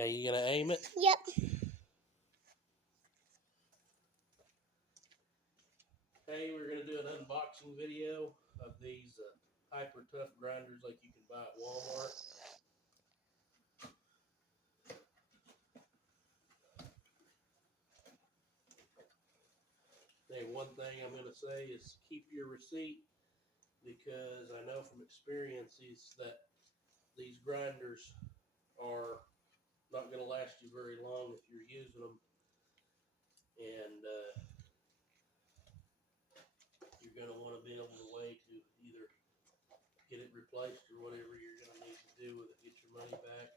Okay, you gonna aim it? Yep. Hey, we're gonna do an unboxing video of these hyper tough grinders like you can buy at Walmart. Hey, one thing I'm gonna say is keep your receipt, because I know from experiences that these grinders are not gonna last you very long if you're using them, and you're gonna want to be able to way to either get it replaced or whatever you're gonna need to do with it, get your money back.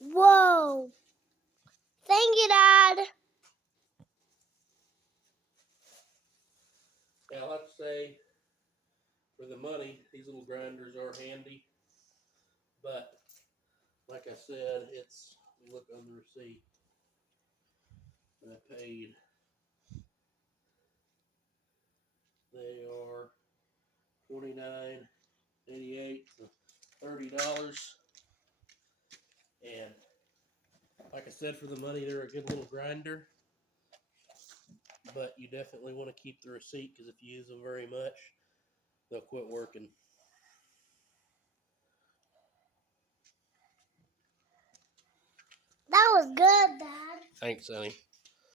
Whoa. Thank you, Dad. Yeah, I like to say, for the money, these little grinders are handy, but like I said, it's, look on the receipt, I paid, they are $29.88, $30, and like I said, for the money, they're a good little grinder, but you definitely want to keep the receipt, because if you use them very much, they'll quit working. That was good, Dad. Thanks, honey.